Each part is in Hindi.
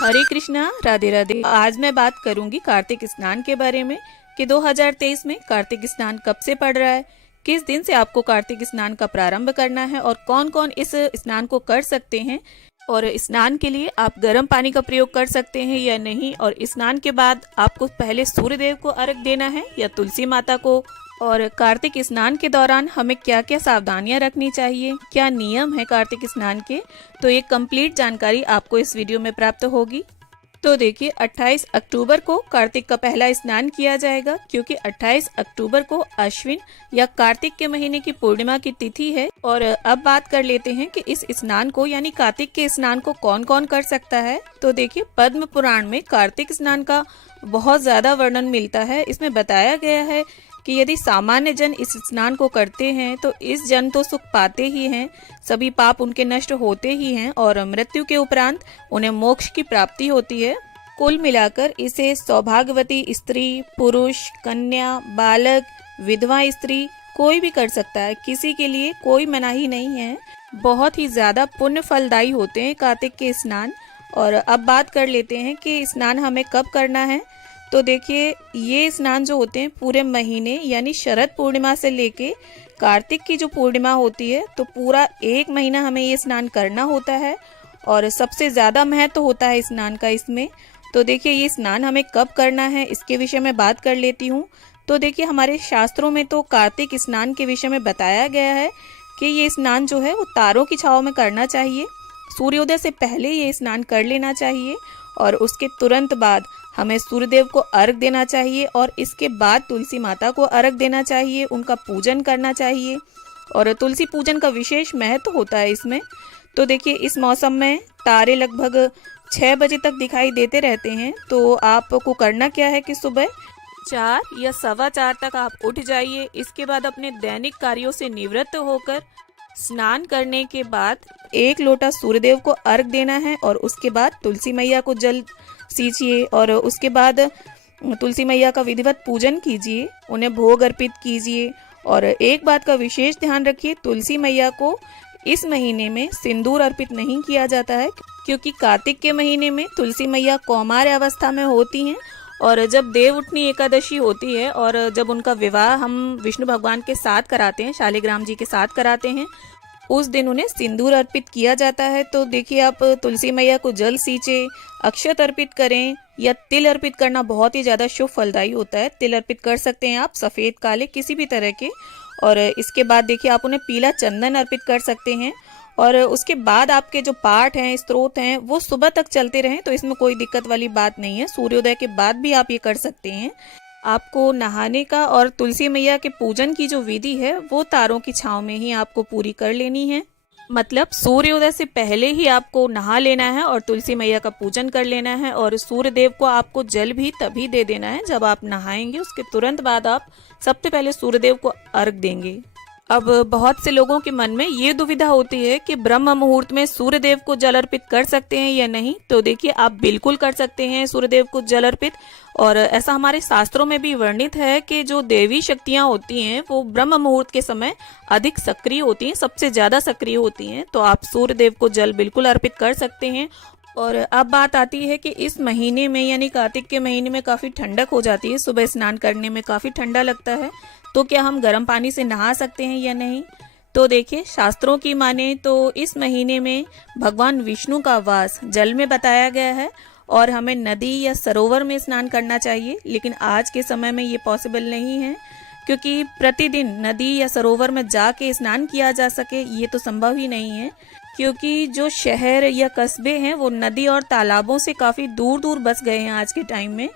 हरे कृष्णा, राधे राधे। आज मैं बात करूंगी कार्तिक स्नान के बारे में कि 2023 में कार्तिक स्नान कब से पड़ रहा है, किस दिन से आपको कार्तिक स्नान का प्रारंभ करना है और कौन कौन इस स्नान को कर सकते हैं, और स्नान के लिए आप गर्म पानी का प्रयोग कर सकते हैं या नहीं, और स्नान के बाद आपको पहले सूर्य देव को अर्घ देना है या तुलसी माता को, और कार्तिक स्नान के दौरान हमें क्या क्या सावधानियां रखनी चाहिए, क्या नियम है कार्तिक स्नान के। तो ये कंप्लीट जानकारी आपको इस वीडियो में प्राप्त होगी। तो देखिए, 28 अक्टूबर को कार्तिक का पहला स्नान किया जाएगा, क्योंकि 28 अक्टूबर को अश्विन या कार्तिक के महीने की पूर्णिमा की तिथि है। और अब बात कर लेते हैं कि इस स्नान को यानी कार्तिक के स्नान को कौन कौन कर सकता है। तो देखिए, पद्म पुराण में कार्तिक स्नान का बहुत ज्यादा वर्णन मिलता है। इसमें बताया गया है कि यदि सामान्य जन इस स्नान को करते हैं तो इस जन तो सुख पाते ही हैं, सभी पाप उनके नष्ट होते ही हैं और मृत्यु के उपरांत उन्हें मोक्ष की प्राप्ति होती है। कुल मिलाकर इसे सौभाग्यवती स्त्री, पुरुष, कन्या, बालक, विधवा स्त्री कोई भी कर सकता है, किसी के लिए कोई मनाही नहीं है। बहुत ही ज्यादा पुण्य फलदायी होते हैं कार्तिक के स्नान। और अब बात कर लेते हैं कि स्नान हमें कब करना है। तो देखिए, ये स्नान जो होते हैं पूरे महीने यानी शरद पूर्णिमा से लेके कार्तिक की जो पूर्णिमा होती है, तो पूरा एक महीना हमें ये स्नान करना होता है और सबसे ज़्यादा महत्व होता है स्नान का इसमें। तो देखिए, ये स्नान हमें कब करना है इसके विषय में बात कर लेती हूँ। तो देखिए, हमारे शास्त्रों में तो कार्तिक स्नान के विषय में बताया गया है कि ये स्नान जो है वो तारों की छाँव में करना चाहिए। सूर्योदय से पहले ये स्नान कर लेना चाहिए और उसके तुरंत बाद हमें सूर्यदेव को अर्घ देना चाहिए और इसके बाद तुलसी माता को अर्घ देना चाहिए, उनका पूजन करना चाहिए। और तुलसी पूजन का विशेष महत्व होता है इसमें। तो देखिए, इस मौसम में तारे लगभग 6 बजे तक दिखाई देते रहते हैं। तो आपको करना क्या है कि सुबह 4 या 4:15 तक आप उठ जाइए। इसके बाद अपने दैनिक कार्यों से निवृत्त होकर स्नान करने के बाद 1 लोटा सूर्यदेव को अर्घ देना है और उसके बाद तुलसी मैया को जल सींचिए और उसके बाद तुलसी मैया का विधिवत पूजन कीजिए, उन्हें भोग अर्पित कीजिए। और एक बात का विशेष ध्यान रखिए, तुलसी मैया को इस महीने में सिंदूर अर्पित नहीं किया जाता है, क्योंकि कार्तिक के महीने में तुलसी मैया कौमार अवस्था में होती हैं और जब देव उठनी एकादशी होती है और जब उनका विवाह हम विष्णु भगवान के साथ कराते हैं, शालिग्राम जी के साथ कराते हैं, उस दिन उन्हें सिंदूर अर्पित किया जाता है। तो देखिए, आप तुलसी मैया को जल सींचे, अक्षत अर्पित करें या तिल अर्पित करना बहुत ही ज़्यादा शुभ फलदायी होता है। तिल अर्पित कर सकते हैं आप, सफ़ेद, काले, किसी भी तरह के। और इसके बाद देखिए, आप उन्हें पीला चंदन अर्पित कर सकते हैं। और उसके बाद आपके जो पाठ हैं, स्तोत्र हैं, वो सुबह तक चलते रहें, तो इसमें कोई दिक्कत वाली बात नहीं है। सूर्योदय के बाद भी आप ये कर सकते हैं। आपको नहाने का और तुलसी मैया के पूजन की जो विधि है वो तारों की छांव में ही आपको पूरी कर लेनी है। मतलब सूर्योदय से पहले ही आपको नहा लेना है और तुलसी मैया का पूजन कर लेना है। और सूर्य देव को आपको जल भी तभी दे देना है जब आप नहाएंगे, उसके तुरंत बाद आप सबसे पहले सूर्यदेव को अर्घ देंगे। अब बहुत से लोगों के मन में ये दुविधा होती है कि ब्रह्म मुहूर्त में सूर्यदेव को जल अर्पित कर सकते हैं या नहीं। तो देखिए, आप बिल्कुल कर सकते हैं सूर्यदेव को जल अर्पित। और ऐसा हमारे शास्त्रों में भी वर्णित है कि जो देवी शक्तियां होती हैं वो ब्रह्म मुहूर्त के समय अधिक सक्रिय होती हैं, सबसे ज्यादा सक्रिय होती हैं। तो आप सूर्यदेव को जल बिल्कुल अर्पित कर सकते हैं। और अब बात आती है कि इस महीने में यानी कार्तिक के महीने में काफ़ी ठंडक हो जाती है, सुबह स्नान करने में काफ़ी ठंडा लगता है। तो क्या हम गर्म पानी से नहा सकते हैं या नहीं। तो देखिए, शास्त्रों की माने तो इस महीने में भगवान विष्णु का वास जल में बताया गया है और हमें नदी या सरोवर में स्नान करना चाहिए। लेकिन आज के समय में ये पॉसिबल नहीं है, क्योंकि प्रतिदिन नदी या सरोवर में जाके स्नान किया जा सके ये तो संभव ही नहीं है, क्योंकि जो शहर या कस्बे हैं वो नदी और तालाबों से काफ़ी दूर दूर बस गए हैं आज के टाइम में।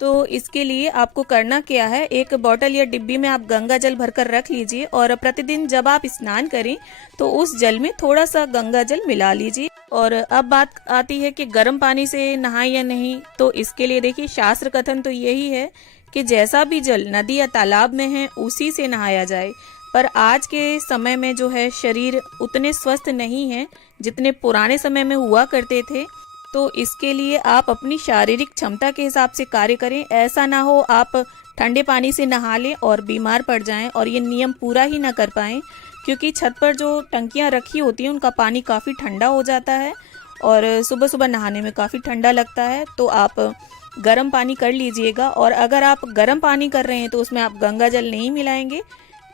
तो इसके लिए आपको करना क्या है, एक बोतल या डिब्बी में आप गंगा जल भरकर रख लीजिए और प्रतिदिन जब आप स्नान करें तो उस जल में थोड़ा सा गंगा जल मिला लीजिए। और अब बात आती है कि गर्म पानी से नहाए या नहीं। तो इसके लिए देखिए, शास्त्र कथन तो यही है कि जैसा भी जल नदी या तालाब में है उसी से नहाया जाए। पर आज के समय में जो है शरीर उतने स्वस्थ नहीं है जितने पुराने समय में हुआ करते थे। तो इसके लिए आप अपनी शारीरिक क्षमता के हिसाब से कार्य करें। ऐसा ना हो आप ठंडे पानी से नहा लें और बीमार पड़ जाएं और ये नियम पूरा ही ना कर पाएं, क्योंकि छत पर जो टंकियां रखी होती हैं उनका पानी काफ़ी ठंडा हो जाता है और सुबह सुबह नहाने में काफ़ी ठंडा लगता है, तो आप गर्म पानी कर लीजिएगा। और अगर आप गर्म पानी कर रहे हैं तो उसमें आप गंगा जल नहीं मिलाएंगे,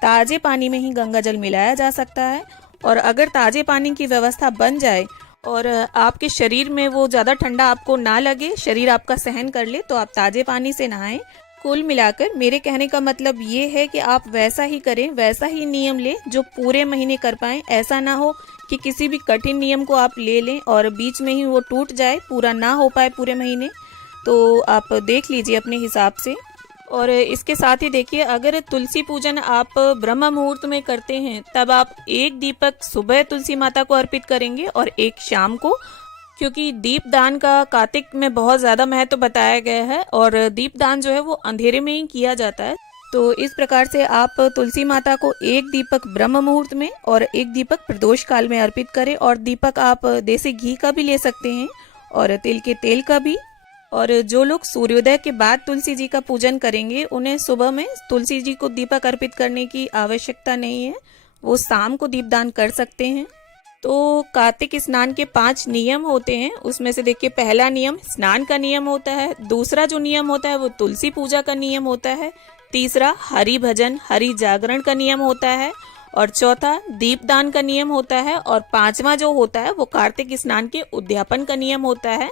ताज़े पानी में ही गंगा जल मिलाया जा सकता है। और अगर ताज़े पानी की व्यवस्था बन जाए और आपके शरीर में वो ज़्यादा ठंडा आपको ना लगे, शरीर आपका सहन कर ले, तो आप ताज़े पानी से नहाएं। कुल मिलाकर मेरे कहने का मतलब ये है कि आप वैसा ही करें, वैसा ही नियम लें जो पूरे महीने कर पाएं। ऐसा ना हो कि किसी भी कठिन नियम को आप ले लें और बीच में ही वो टूट जाए, पूरा ना हो पाए पूरे महीने। तो आप देख लीजिए अपने हिसाब से। और इसके साथ ही देखिए, अगर तुलसी पूजन आप ब्रह्म मुहूर्त में करते हैं तब आप एक दीपक सुबह तुलसी माता को अर्पित करेंगे और एक शाम को, क्योंकि दीपदान का कार्तिक में बहुत ज़्यादा महत्व बताया गया है और दीपदान जो है वो अंधेरे में ही किया जाता है। तो इस प्रकार से आप तुलसी माता को एक दीपक ब्रह्म मुहूर्त में और एक दीपक प्रदोष काल में अर्पित करें। और दीपक आप देसी घी का भी ले सकते हैं और तिल के तेल का भी। और जो लोग सूर्योदय के बाद तुलसी जी का पूजन करेंगे, उन्हें सुबह में तुलसी जी को दीपक अर्पित करने की आवश्यकता नहीं है, वो शाम को दीपदान कर सकते हैं। तो कार्तिक स्नान के 5 नियम होते हैं, उसमें से देखिए पहला नियम स्नान का नियम होता है, दूसरा जो नियम होता है वो तुलसी पूजा का नियम होता है, तीसरा हरि भजन हरि जागरण का नियम होता है, और चौथा दीपदान का नियम होता है, और पांचवा जो होता है वो कार्तिक स्नान के उद्यापन का नियम होता है।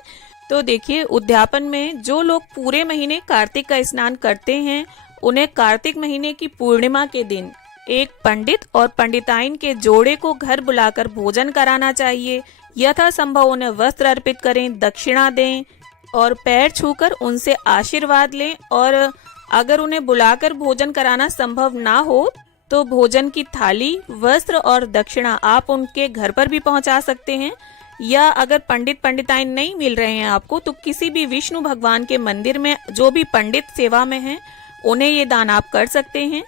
तो देखिए, उद्यापन में जो लोग पूरे महीने कार्तिक का स्नान करते हैं, उन्हें कार्तिक महीने की पूर्णिमा के दिन एक पंडित और पंडिताइन के जोड़े को घर बुलाकर भोजन कराना चाहिए। यथासंभव उन्हें वस्त्र अर्पित करें, दक्षिणा दें और पैर छूकर उनसे आशीर्वाद लें। और अगर उन्हें बुलाकर भोजन कराना संभव ना हो तो भोजन की थाली, वस्त्र और दक्षिणा आप उनके घर पर भी पहुंचा सकते हैं। या अगर पंडित पंडिताइन नहीं मिल रहे हैं आपको, तो किसी भी विष्णु भगवान के मंदिर में जो भी पंडित सेवा में हैं, उन्हें ये दान आप कर सकते हैं।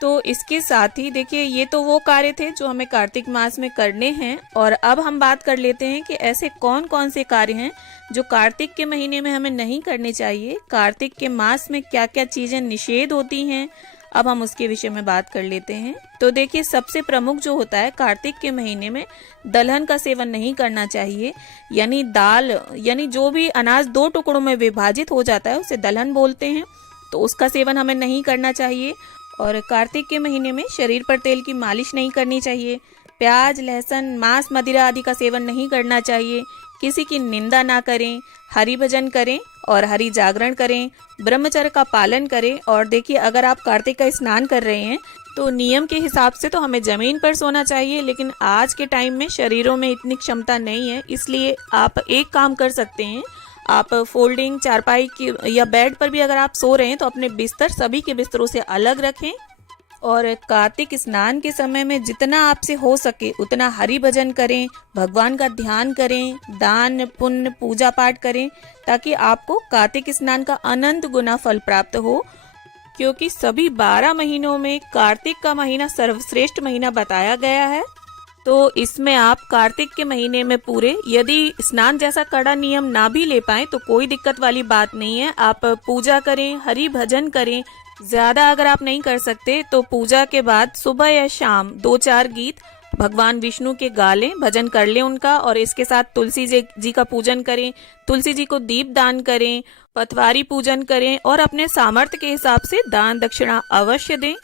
तो इसके साथ ही देखिए, ये तो वो कार्य थे जो हमें कार्तिक मास में करने हैं। और अब हम बात कर लेते हैं कि ऐसे कौन कौन से कार्य हैं जो कार्तिक के महीने में हमें नहीं करने चाहिए। कार्तिक के मास में क्या क्या चीजें निषेध होती हैं, अब हम उसके विषय में बात कर लेते हैं। तो देखिए, सबसे प्रमुख जो होता है, कार्तिक के महीने में दलहन का सेवन नहीं करना चाहिए। यानी दाल, यानी जो भी अनाज 2 टुकड़ों में विभाजित हो जाता है उसे दलहन बोलते हैं, तो उसका सेवन हमें नहीं करना चाहिए। और कार्तिक के महीने में शरीर पर तेल की मालिश नहीं करनी चाहिए। प्याज, लहसुन, मांस, मदिरा आदि का सेवन नहीं करना चाहिए। किसी की निंदा ना करें, हरि भजन करें और हरि जागरण करें, ब्रह्मचर्य का पालन करें। और देखिए, अगर आप कार्तिक का स्नान कर रहे हैं तो नियम के हिसाब से तो हमें जमीन पर सोना चाहिए, लेकिन आज के टाइम में शरीरों में इतनी क्षमता नहीं है, इसलिए आप एक काम कर सकते हैं। आप फोल्डिंग चारपाई की या बेड पर भी अगर आप सो रहे हैं तो अपने बिस्तर सभी के बिस्तरों से अलग रखें। और कार्तिक स्नान के समय में जितना आपसे हो सके उतना हरि भजन करें, भगवान का ध्यान करें, दान पुण्य पूजा पाठ करें, ताकि आपको कार्तिक स्नान का अनंत गुना फल प्राप्त हो। क्योंकि सभी 12 महीनों में कार्तिक का महीना सर्वश्रेष्ठ महीना बताया गया है। तो इसमें आप कार्तिक के महीने में पूरे, यदि स्नान जैसा कड़ा नियम ना भी ले पाए तो कोई दिक्कत वाली बात नहीं है। आप पूजा करें, हरि भजन करें। ज्यादा अगर आप नहीं कर सकते तो पूजा के बाद सुबह या शाम 2-4 गीत भगवान विष्णु के गा लें, भजन कर लें उनका। और इसके साथ तुलसी जी का पूजन करें, तुलसी जी को दीप दान करें, पटवारी पूजन करें और अपने सामर्थ्य के हिसाब से दान दक्षिणा अवश्य दें।